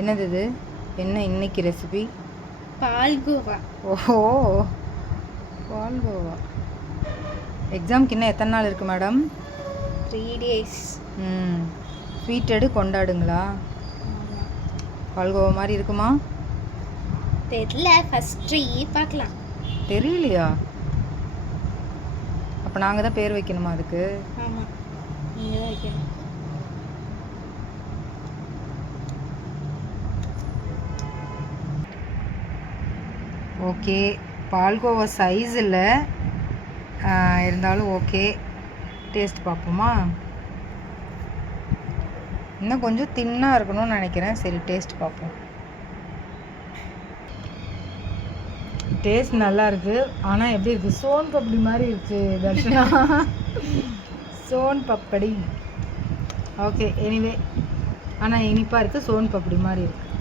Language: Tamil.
என்னது இது? என்ன இன்னைக்கு ரெசிபி? பால்கோவா. ஓஹோ, பால்கோவா. எக்ஸாம்க்கு இன்னும் எத்தனை நாள் இருக்குது மேடம்? 3 days. ஸ்வீட் எடு கொண்டாடுங்களா? பால்கோவா மாதிரி இருக்குமா? தெரியல, ஃபர்ஸ்ட் ட்ரை பார்க்கலாம். தெரியலையா? அப்போ நாங்கள் தான் பேர் வைக்கணுமா அதுக்கு? ஆமாம், நீங்கள் தான் வைக்கணும். ஓகே, பால்கோவா சைஸ் இல்லை, இருந்தாலும் ஓகே. டேஸ்ட் பார்ப்போமா? இன்னும் கொஞ்சம் தின்னாக இருக்கணும்னு நினைக்கிறேன். சரி, டேஸ்ட் பார்ப்போம். டேஸ்ட் நல்லா இருக்குது. ஆனால் எப்படி இருக்குது? சோன் பப்படி மாதிரி இருக்குது தர்ஷனா. சோன் பப்படி. ஓகே, எனிவே ஆனால் இனிப்பாக இருக்குது. சோன் பப்படி மாதிரி இருக்குது.